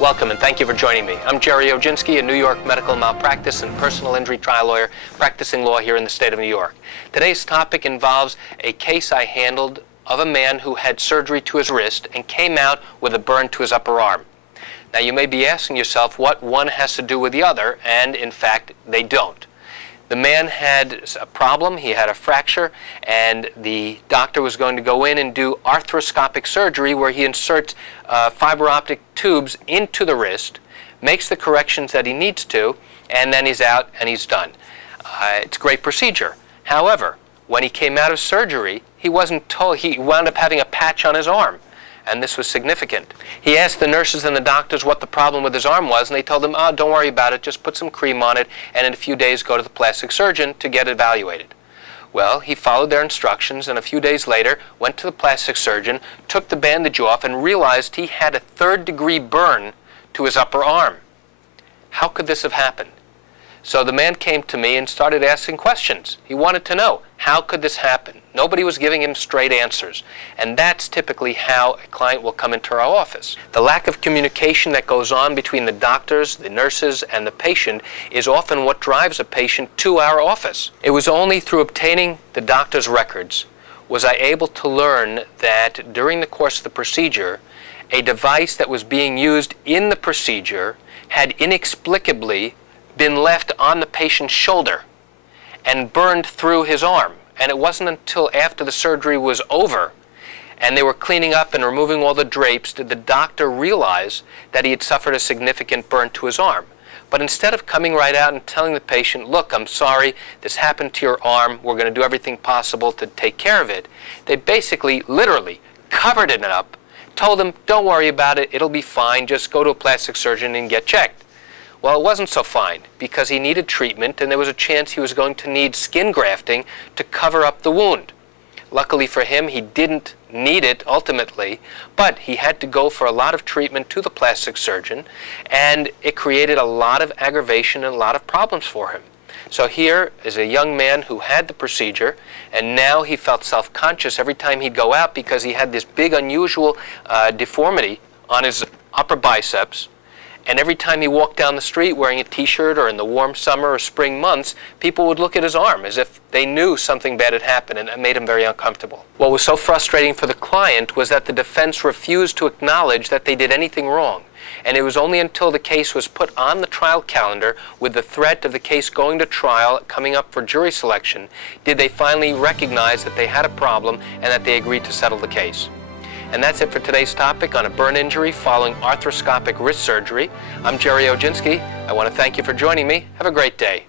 Welcome and thank you for joining me. I'm Gerry Oginski, a New York medical malpractice and personal injury trial lawyer practicing law here in the state of New York. Today's topic involves a case I handled of a man who had surgery to his wrist and came out with a burn to his upper arm. Now you may be asking yourself what one has to do with the other, and in fact they don't. The man had a problem, he had a fracture, and the doctor was going to go in and do arthroscopic surgery where he inserts fiber optic tubes into the wrist, makes the corrections that he needs to, and then he's out and he's done. It's a great procedure. However, when he came out of surgery, he wasn't told, he wound up having a patch on his arm. And this was significant. He asked the nurses and the doctors what the problem with his arm was, and they told him, oh, don't worry about it, just put some cream on it, and in a few days go to the plastic surgeon to get evaluated. Well, he followed their instructions, and a few days later went to the plastic surgeon, took the bandage off, and realized he had a third-degree burn to his upper arm. How could this have happened? So the man came to me and started asking questions. He wanted to know, how could this happen? Nobody was giving him straight answers. And that's typically how a client will come into our office. The lack of communication that goes on between the doctors, the nurses, and the patient is often what drives a patient to our office. It was only through obtaining the doctor's records was I able to learn that during the course of the procedure, a device that was being used in the procedure had inexplicably been left on the patient's shoulder and burned through his arm. And it wasn't until after the surgery was over and they were cleaning up and removing all the drapes did the doctor realize that he had suffered a significant burn to his arm. But instead of coming right out and telling the patient, look, I'm sorry, this happened to your arm, we're going to do everything possible to take care of it, they basically, literally, covered it up, told him, don't worry about it, it'll be fine, just go to a plastic surgeon and get checked. Well, it wasn't so fine because he needed treatment and there was a chance he was going to need skin grafting to cover up the wound. Luckily for him, he didn't need it ultimately, but he had to go for a lot of treatment to the plastic surgeon, and it created a lot of aggravation and a lot of problems for him. So here is a young man who had the procedure, and now he felt self-conscious every time he'd go out because he had this big unusual deformity on his upper biceps. And every time he walked down the street wearing a t-shirt or in the warm summer or spring months, people would look at his arm as if they knew something bad had happened, and it made him very uncomfortable. What was so frustrating for the client was that the defense refused to acknowledge that they did anything wrong. And it was only until the case was put on the trial calendar with the threat of the case going to trial, coming up for jury selection, did they finally recognize that they had a problem and that they agreed to settle the case. And that's it for today's topic on a burn injury following arthroscopic wrist surgery. I'm Gerry Oginski. I want to thank you for joining me. Have a great day.